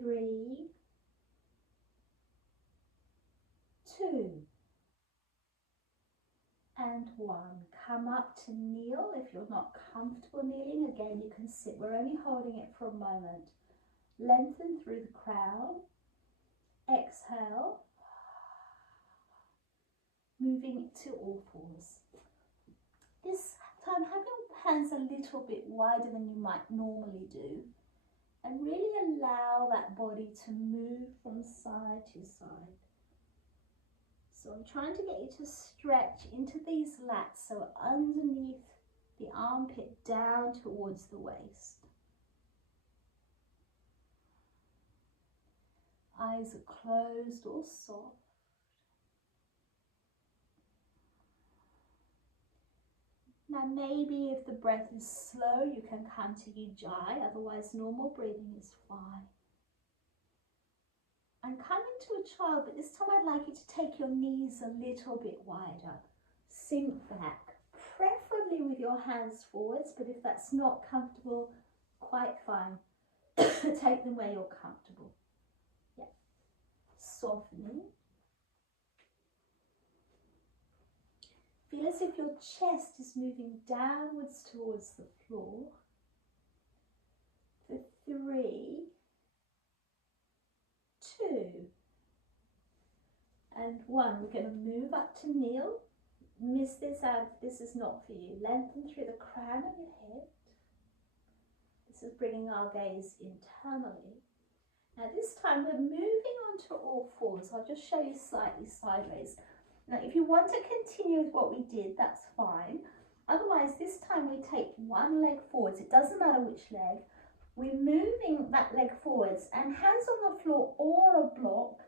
3, 2, and 1. Come up to kneel. If you're not comfortable kneeling, again, you can sit. We're only holding it for a moment. Lengthen through the crown. Exhale. Moving to all fours. This time, have your hands a little bit wider than you might normally do. And really allow that body to move from side to side. So I'm trying to get you to stretch into these lats, so underneath the armpit down towards the waist. Eyes are closed or soft. Now maybe if the breath is slow, you can come to Ujjayi, otherwise normal breathing is fine. And come into a child, but this time I'd like you to take your knees a little bit wider. Sink back, preferably with your hands forwards, but if that's not comfortable, quite fine. Take them where you're comfortable. Yeah. Softening. Feel as if your chest is moving downwards towards the floor. For 3, 2, and 1. We're going to move up to kneel. Miss this out if this is not for you. Lengthen through the crown of your head. This is bringing our gaze internally. Now this time we're moving on to all fours. I'll just show you slightly sideways. Now if you want to continue with what we did, that's fine. Otherwise, this time we take one leg forwards. It doesn't matter which leg. We're moving that leg forwards and hands on the floor or a block.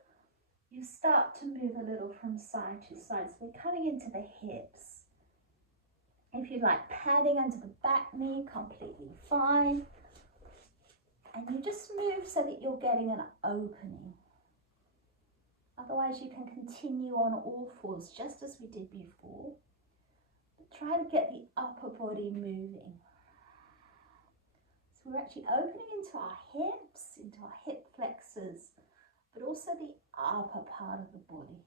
You start to move a little from side to side. So we're coming into the hips. If you like padding under the back knee, completely fine. And you just move so that you're getting an opening. Otherwise you can continue on all fours just as we did before. But try to get the upper body moving. So we're actually opening into our hips, into our hip flexors, but also the upper part of the body.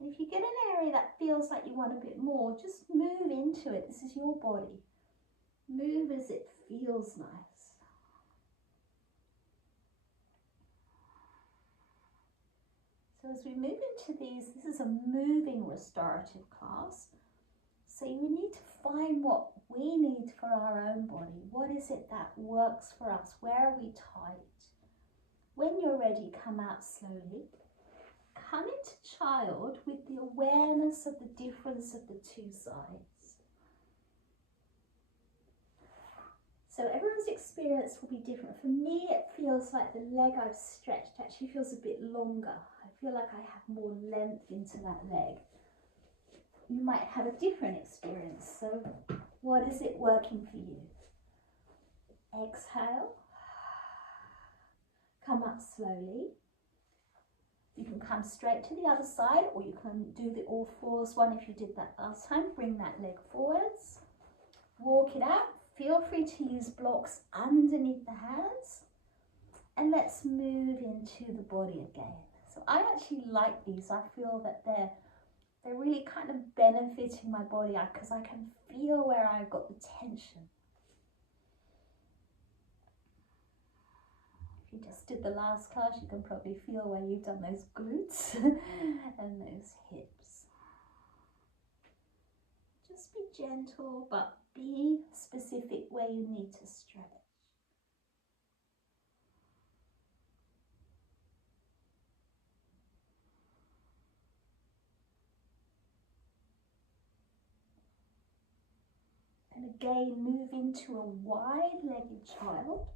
And if you get an area that feels like you want a bit more, just move into it. This is your body. Move as it feels nice. So as we move into these, this is a moving restorative class. So you need to find what we need for our own body. What is it that works for us? Where are we tight? When you're ready, come out slowly. Come into child with the awareness of the difference of the two sides. So everyone's experience will be different. For me, it feels like the leg I've stretched actually feels a bit longer. I feel like I have more length into that leg. You might have a different experience. So what is it working for you? Exhale. Come up slowly. You can come straight to the other side, or you can do the all fours one if you did that last time. Bring that leg forwards. Walk it out. Feel free to use blocks underneath the hands. And let's move into the body again. So I actually like these. I feel that they're really kind of benefiting my body because I can feel where I've got the tension. If you just did the last class, you can probably feel where you've done those glutes and those hips. Just be gentle, but be specific where you need to stretch. And again, move into a wide-legged child.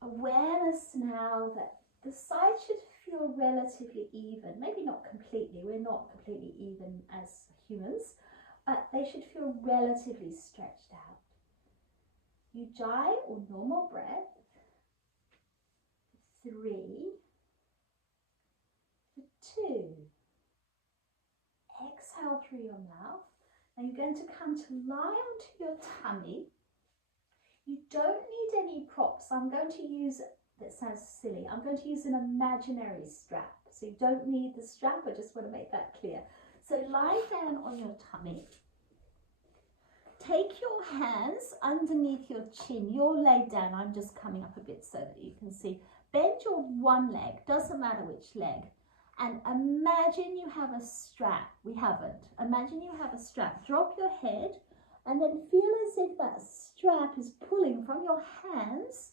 Awareness now that the sides should feel relatively even. Maybe not completely. We're not completely even as humans, but they should feel relatively stretched out. Ujjayi or normal breath. 3, 2. Exhale through your mouth. Now you're going to come to lie onto your tummy. You don't need any props. I'm going to use that sounds silly. I'm going to use an imaginary strap. So you don't need the strap, I just want to make that clear. So lie down on your tummy. Take your hands underneath your chin. You're laid down. I'm just coming up a bit so that you can see. Bend your one leg, doesn't matter which leg. And imagine you have a strap. We haven't. Imagine you have a strap. Drop your head and then feel as if that strap is pulling from your hands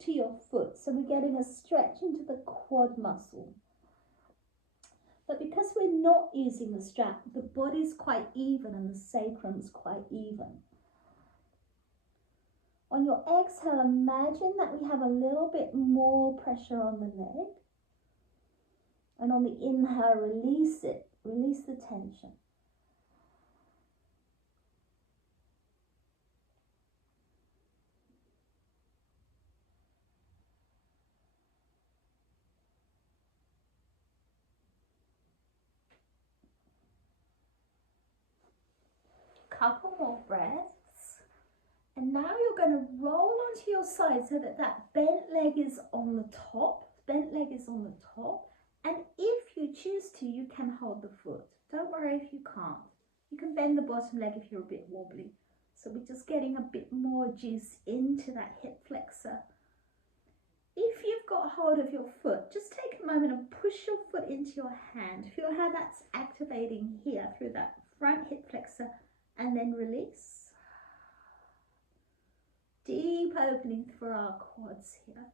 to your foot. So we're getting a stretch into the quad muscle. But because we're not using the strap, the body's quite even and the sacrum's quite even. On your exhale, imagine that we have a little bit more pressure on the leg. And on the inhale, release it. Release the tension. Couple more breaths. And now you're going to roll onto your side so that that bent leg is on the top. Bent leg is on the top. And if you choose to, you can hold the foot. Don't worry if you can't. You can bend the bottom leg if you're a bit wobbly. So we're just getting a bit more juice into that hip flexor. If you've got hold of your foot, just take a moment and push your foot into your hand. Feel how that's activating here through that front hip flexor. And then release. Deep opening for our quads here.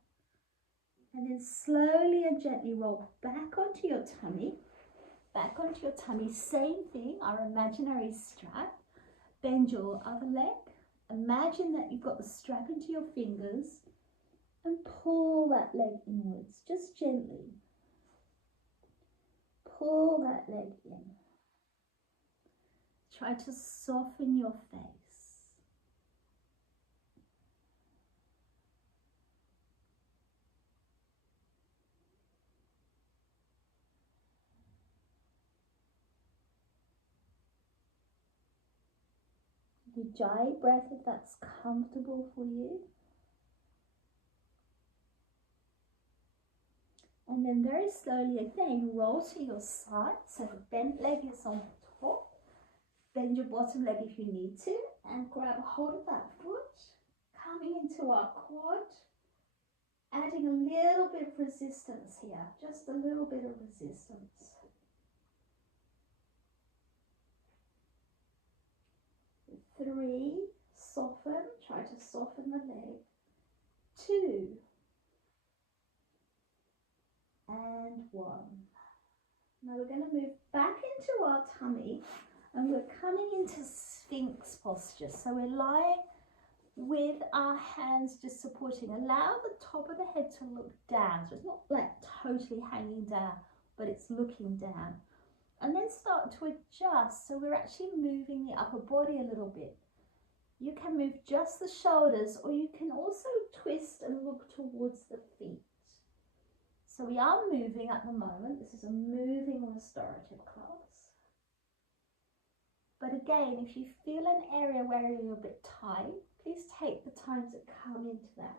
And then slowly and gently roll back onto your tummy. Back onto your tummy. Same thing, our imaginary strap. Bend your other leg. Imagine that you've got the strap into your fingers. And pull that leg inwards, just gently. Pull that leg in. Try to soften your face. Ujjayi breath if that's comfortable for you. And then very slowly again, roll to your side. So the bent leg is on the top. Bend your bottom leg if you need to and grab a hold of that foot, coming into our quad, adding a little bit of resistance here, just a little bit of resistance. 3, soften, try to soften the leg. 2, and 1. Now we're going to move back into our tummy. And we're coming into Sphinx posture. So we're lying with our hands just supporting. Allow the top of the head to look down. So it's not like totally hanging down, but it's looking down. And then start to adjust. So we're actually moving the upper body a little bit. You can move just the shoulders, or you can also twist and look towards the feet. So we are moving at the moment. This is a moving restorative class. But again, if you feel an area where you're a bit tight, please take the time to come into that.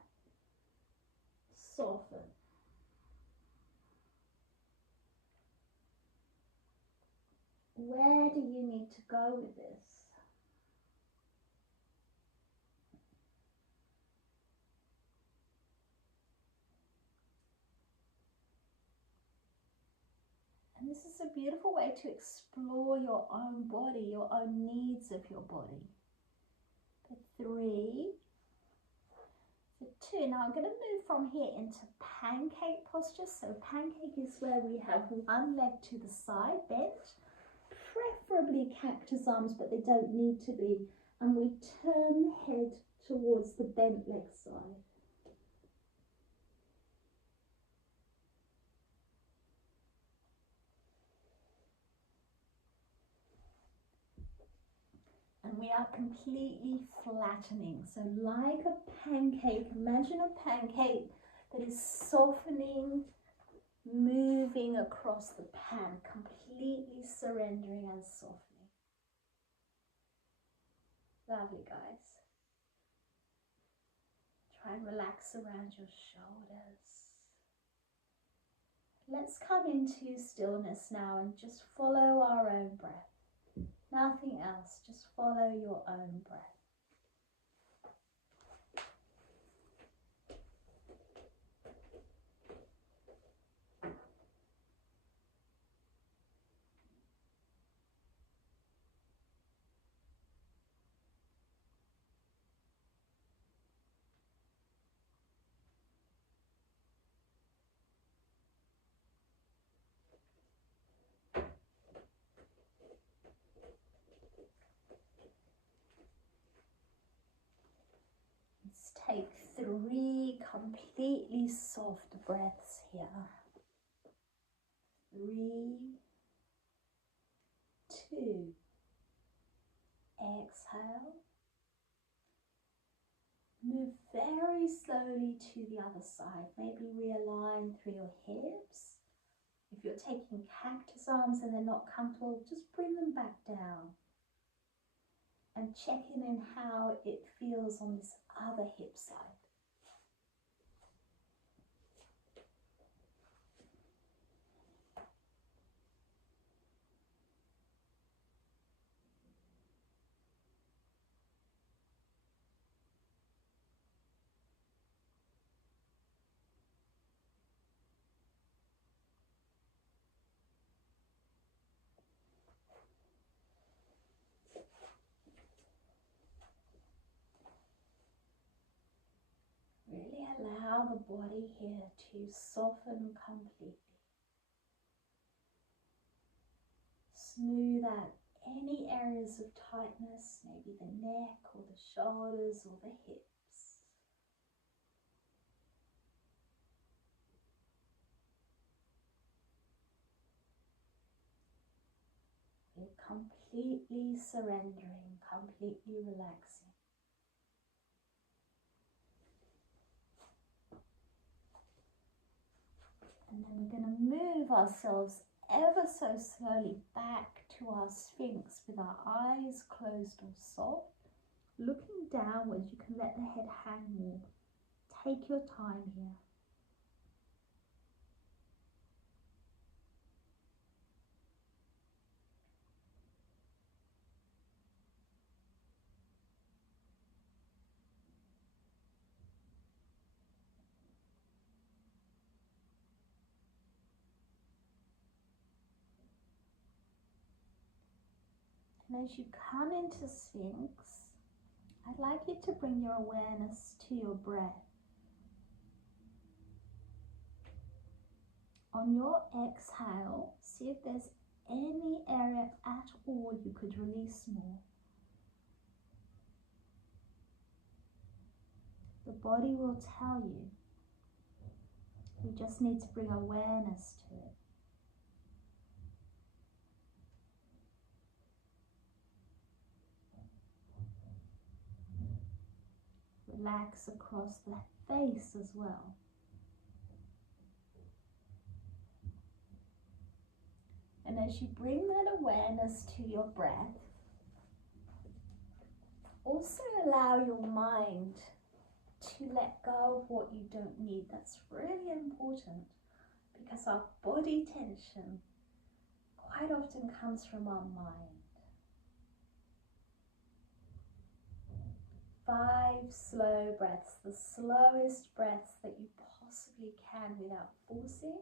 Soften. Where do you need to go with this? And this is a beautiful way to explore your own body, your own needs of your body. For 3, for 2. Now I'm going to move from here into pancake posture. So pancake is where we have one leg to the side, bent, preferably cactus arms, but they don't need to be. And we turn the head towards the bent leg side. And we are completely flattening. So like a pancake, imagine a pancake that is softening, moving across the pan, completely surrendering and softening. Lovely, guys. Try and relax around your shoulders. Let's come into stillness now and just follow our own breath. Nothing else, just follow your own breath. Let's take 3 completely soft breaths here. 3, 2, exhale. Move very slowly to the other side. Maybe realign through your hips. If you're taking cactus arms and they're not comfortable, just bring them back down. And check in how it feels on this other hip side. Really allow the body here to soften completely. Smooth out any areas of tightness, maybe the neck or the shoulders or the hips. We're completely surrendering, completely relaxing. And then we're going to move ourselves ever so slowly back to our Sphinx with our eyes closed or soft. Looking downwards, you can let the head hang more. Take your time here. And as you come into Sphinx, I'd like you to bring your awareness to your breath. On your exhale, see if there's any area at all you could release more. The body will tell you. You just need to bring awareness to it. Relax across the face as well. And as you bring that awareness to your breath, also allow your mind to let go of what you don't need. That's really important because our body tension quite often comes from our mind. 5 slow breaths, the slowest breaths that you possibly can without forcing.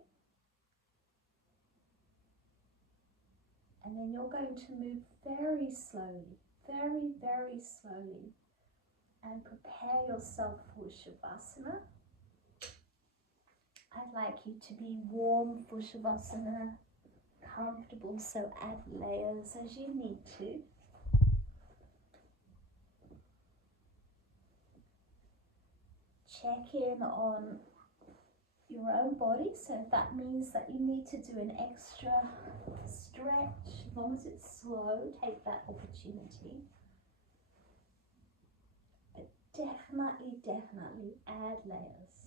And then you're going to move very slowly, very, very slowly, and prepare yourself for Shavasana. I'd like you to be warm for Shavasana, comfortable, so add layers as you need to. Check in on your own body, so if that means that you need to do an extra stretch, as long as it's slow, take that opportunity. But definitely add layers.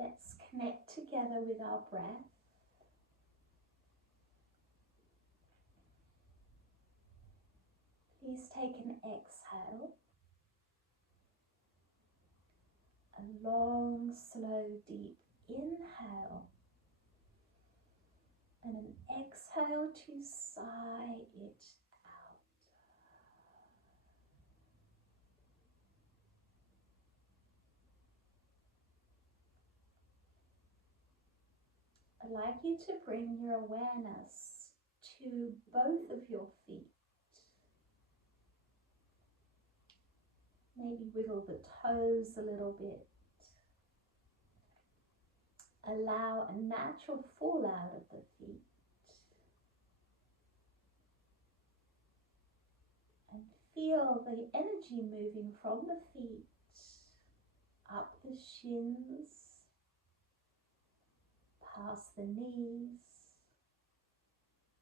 Let's connect together with our breath. Please take an exhale. A long, slow, deep inhale. And an exhale to sigh it out. I'd like you to bring your awareness to both of your feet. Maybe wiggle the toes a little bit. Allow a natural fall out of the feet. And feel the energy moving from the feet up the shins, past the knees,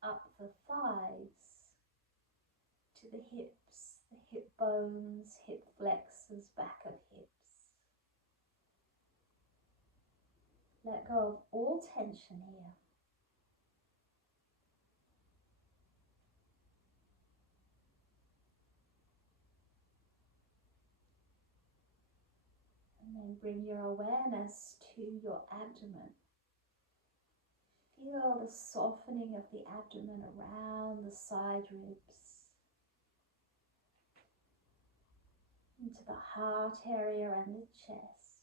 up the thighs, to the hips, the hip bones, hip flexors, back of hips. Let go of all tension here. And then bring your awareness to your abdomen. Feel the softening of the abdomen around the side ribs, into the heart area and the chest.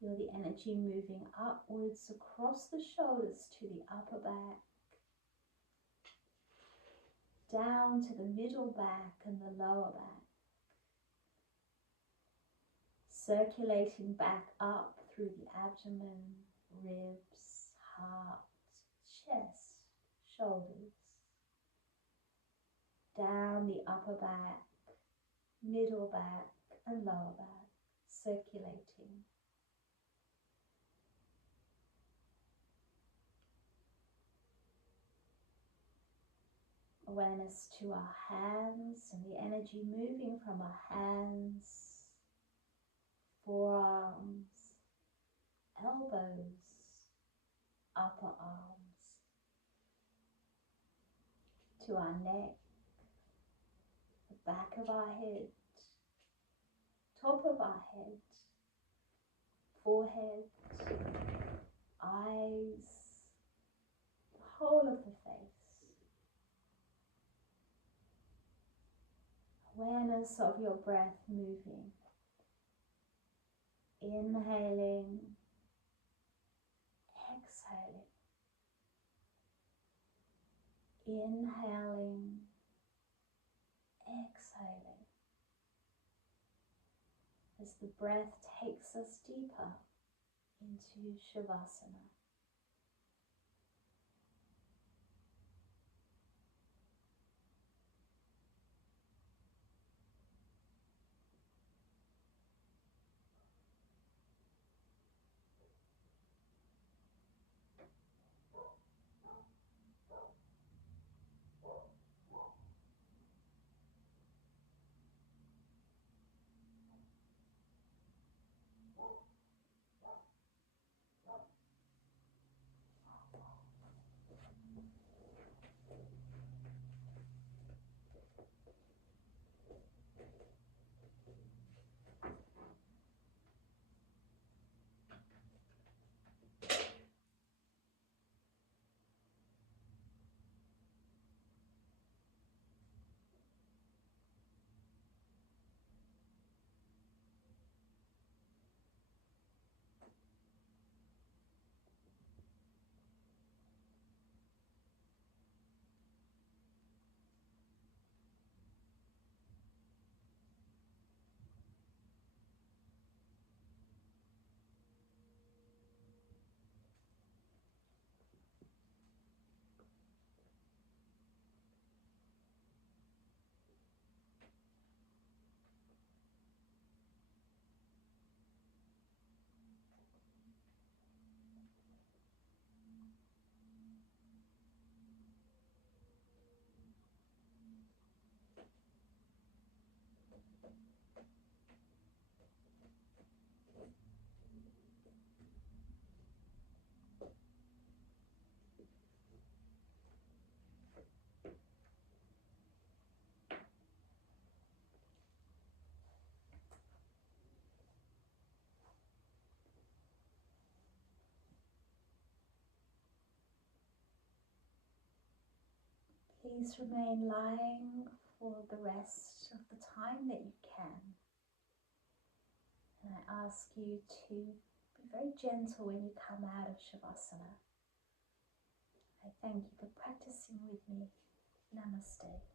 Feel the energy moving upwards across the shoulders to the upper back, down to the middle back and the lower back, circulating back up through the abdomen, ribs, heart, chest, shoulders, down the upper back, middle back and lower back, circulating. Awareness to our hands and the energy moving from our hands, forearms, elbows, upper arms, to our neck, the back of our head, top of our head, forehead, eyes, the whole of the face. Awareness of your breath moving. Inhaling, exhaling. Inhaling, exhaling. As the breath takes us deeper into Shavasana. Please remain lying for the rest of the time that you can. And I ask you to be very gentle when you come out of Shavasana. I thank you for practicing with me. Namaste.